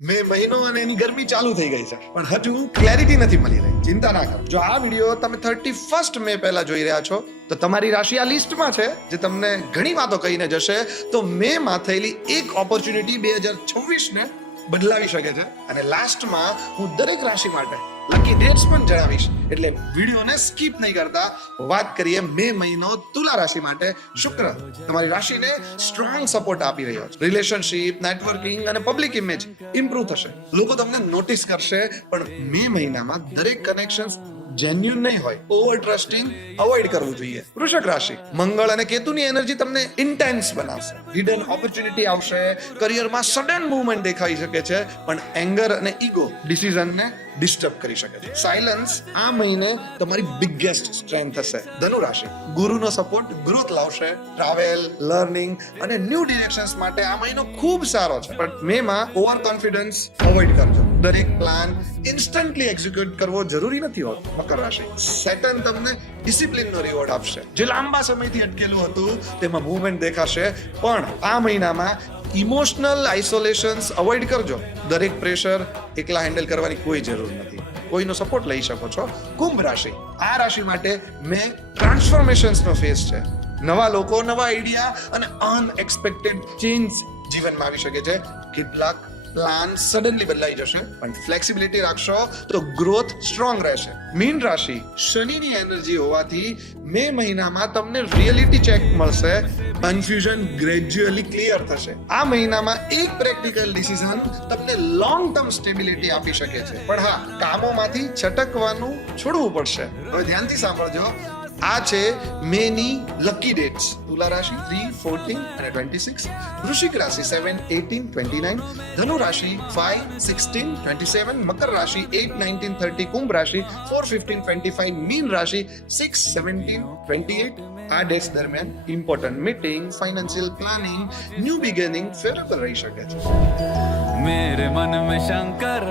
મે મહિનો અને એની ગરમી ચાલુ થઈ ગઈ છે, પણ હજુ ક્લેરિટી નથી મળી રહી. ચિંતા ના કરો. જો આ વિડીયો તમે 31 મે પહેલા જોઈ રહ્યા છો તો તમારી રાશિ આ લિસ્ટમાં છે, જે તમને ઘણી વાતો કહીને જશે. તો મે માં થયેલી એક ઓપોર્ચ્યુનિટી 2026 ને બદલાવી શકે છે. અને લાસ્ટમાં હું દરેક રાશિ માટે લકી ડેટ્સ પણ જણાવીશ, એટલે વિડીયોને સ્કીપ નહીં કરતા. વાત કરીએ મે મહિનો તુલા રાશિ માટે. શુક્ર તમારી રાશિને સ્ટ્રોંગ સપોર્ટ આપી રહ્યો છે. રિલેશનશિપ, નેટવર્કિંગ અને પબ્લિક ઇમેજ ઇમ્પ્રૂવ થશે. લોકો તમને નોટિસ કરશે, પણ મે મહિનામાં દરેક કનેક્શન્સ જેન્યુઇન નહીં હોય. ઓવર ટ્રસ્ટિંગ અવોઇડ કરવું જોઈએ. વૃષભ રાશિ, મંગળ અને કેતુની એનર્જી તમને ઇન્ટેન્સ બનાવશે. હિડન ઓપોર્ચ્યુનિટી આવશે. કરિયરમાં સડન મૂવમેન્ટ દેખાઈ શકે છે, પણ એંગર અને ઈગો ડિસિઝનને ડિસ્ટર્બ કરી શકે છે. સાયલન્સ આ મહિને તમારી બિગેસ્ટ સ્ટ્રેન્થ હશે. ધનુ રાશિ, ગુરુનો સપોર્ટ ગ્રોથ લાવશે. ટ્રાવેલ, લર્નિંગ અને ન્યૂ ડિરેક્શન્સ માટે આ મહિનો ખૂબ સારો છે, પણ મે માં ઓવર કોન્ફિડન્સ અવોઇડ કરજો. દરેક પ્લાન ઇન્સ્ટન્ટલી એક્ઝિક્યુટ કરવો જરૂરી નથી હોતો. મકર રાશિ, સેટર્ન તમને ડિસિપ્લિનનો રિવોર્ડ આપશે. જે લાંબા સમયથી અટકેલું હતું તેમાં મૂવમેન્ટ દેખાશે, પણ આ મહિનામાં ઇમોશનલ આઇસોલેશન્સ અવોઇડ કરજો. દરેક પ્રેશર એકલા હેન્ડલ કરવાની કોઈ જરૂર નથી. કોઈનો સપોર્ટ લઈ શકો છો. કુંભ રાશિ, આ રાશિ માટે મે ટ્રાન્સફોર્મેશન્સનો ફેઝ છે. નવા લોકો, નવા આઈડિયા અને અનએક્સપેક્ટેડ ચેન્જ જીવનમાં આવી શકે છે. કેટલાક પ્લાન સડનલી બદલાઈ જશે, પણ ફ્લેક્સિબિલિટી રાખશો તો ગ્રોથ સ્ટ્રોંગ રહેશે. મીન રાશિ, શનિની એનર્જી હોવાથી મે મહિનામાં તમને રિયલિટી ચેક મળશે. કન્ફ્યુઝન ગ્રેજ્યુઅલી ક્લિયર થશે. આ મહિનામાં એક પ્રેક્ટિકલ ડિસિઝન તમને લોંગ ટર્મ સ્ટેબિલિટી આપી શકે છે, પણ હા, કામોમાંથી છટકવાનું છોડવું પડશે. હવે ધ્યાનથી સાંભળજો. આ છે મેની લકી ડેટ્સ. તુલા રાશિ 3, 14 અને 26. વૃશ્ચિક રાશિ 7, 18, 29. ધનુ રાશિ 5, 16, 27. મકર રાશિ 8, 19, 30. કુંભ રાશિ 4, 15, 25. મીન રાશિ 6, 17, 28. આ ડેટ્સ દરમિયાન important meeting, financial planning, new beginning favourable રહી શકે છે. मेरे मन में शंकर